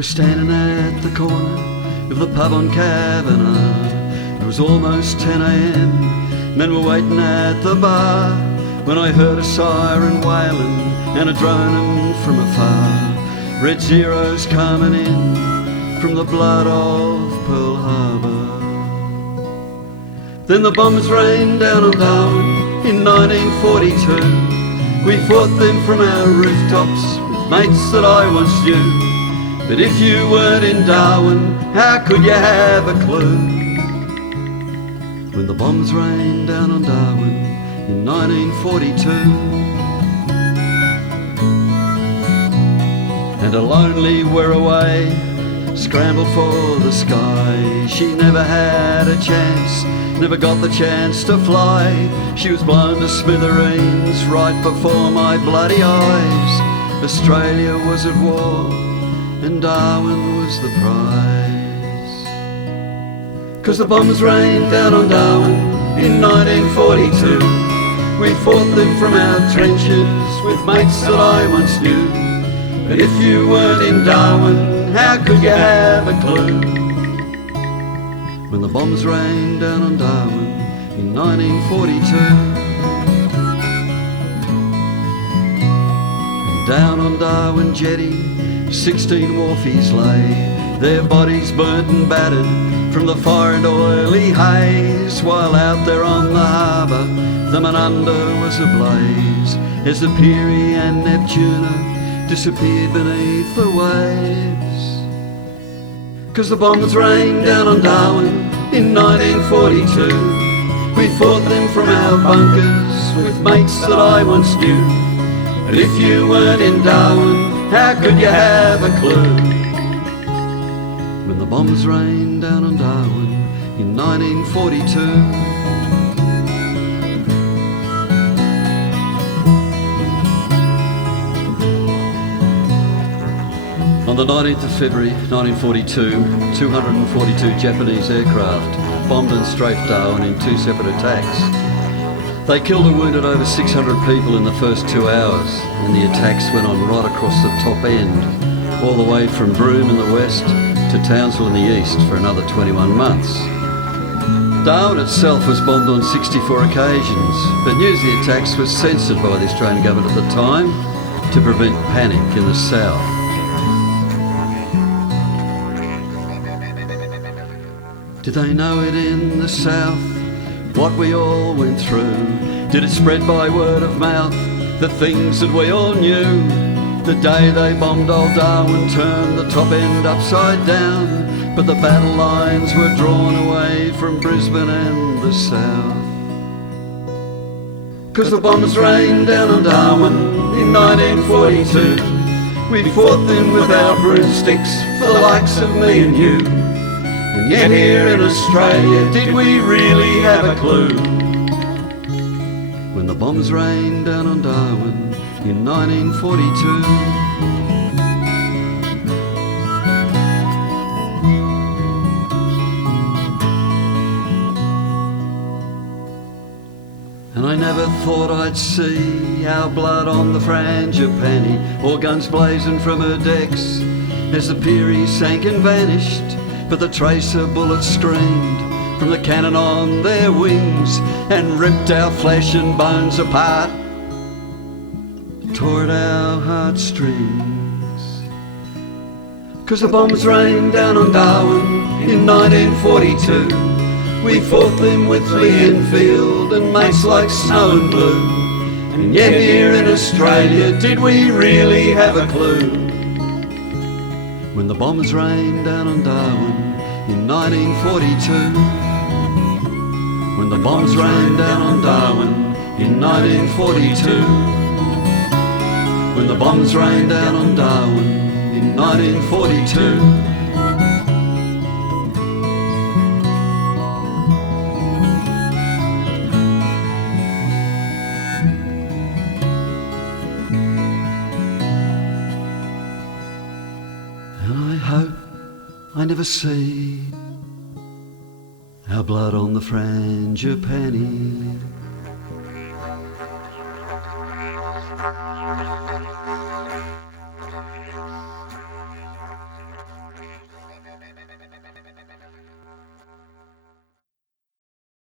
was standing at the corner of the pub on Kavanagh. It was almost 10 a.m, men were waiting at the bar, when I heard a siren wailing and a droning from afar. Red Zeros coming in from the blood of Pearl Harbor. Then the bombs rained down on Darwin in 1942. We fought them from our rooftops with mates that I once knew. But if you weren't in Darwin, how could you have a clue? When the bombs rained down on Darwin in 1942. And a lonely Wirraway scrambled for the sky. She never had a chance, never got the chance to fly. She was blown to smithereens right before my bloody eyes. Australia was at war and Darwin was the prize. 'Cause the bombs rained down on Darwin in 1942. We fought them from our trenches with mates that I once knew. But if you weren't in Darwin, how could you have a clue? When the bombs rained down on Darwin in 1942. And down on Darwin Jetty 16 wharfies lay, their bodies burnt and battered from the fire and oily haze, while out there on the harbour the Manunda was ablaze, as the Peary and Neptuna disappeared beneath the waves. 'Cause the bombs rained down on Darwin in 1942. We fought them from our bunkers with mates that I once knew. But if you weren't in Darwin, how could you have a clue? When the bombs rained down on Darwin in 1942. On the 19th of February 1942, 242 Japanese aircraft bombed and strafed Darwin in 2 separate attacks. They killed and wounded over 600 people in the first 2 hours, and the attacks went on right across the top end, all the way from Broome in the west to Townsville in the east for another 21 months. Darwin itself was bombed on 64 occasions, but news of the attacks was censored by the Australian government at the time to prevent panic in the south. Did they know it in the south, what we all went through? Did it spread by word of mouth, the things that we all knew? The day they bombed old Darwin turned the top end upside down, but the battle lines were drawn away from Brisbane and the south. 'Cause the bombs rained down on Darwin in 1942. We fought them with our broomsticks for the likes of me and you. And yet here in Australia, did we really have a clue? When the bombs rained down on Darwin in 1942. And I never thought I'd see our blood on the Frangipani, or guns blazing from her decks as the Peary sank and vanished. But the tracer bullets screamed from the cannon on their wings and ripped our flesh and bones apart, tore at our heartstrings. 'Cause the bombs rained down on Darwin in 1942. We fought them with Lee Enfield and mates like Snow and Blue. And yet here in Australia, did we really have a clue? When the bombs rained down on Darwin in 1942. When the bombs rained down on Darwin in 1942. When the bombs rained down on Darwin in 1942. And I hope I never see our blood on the Frangipani.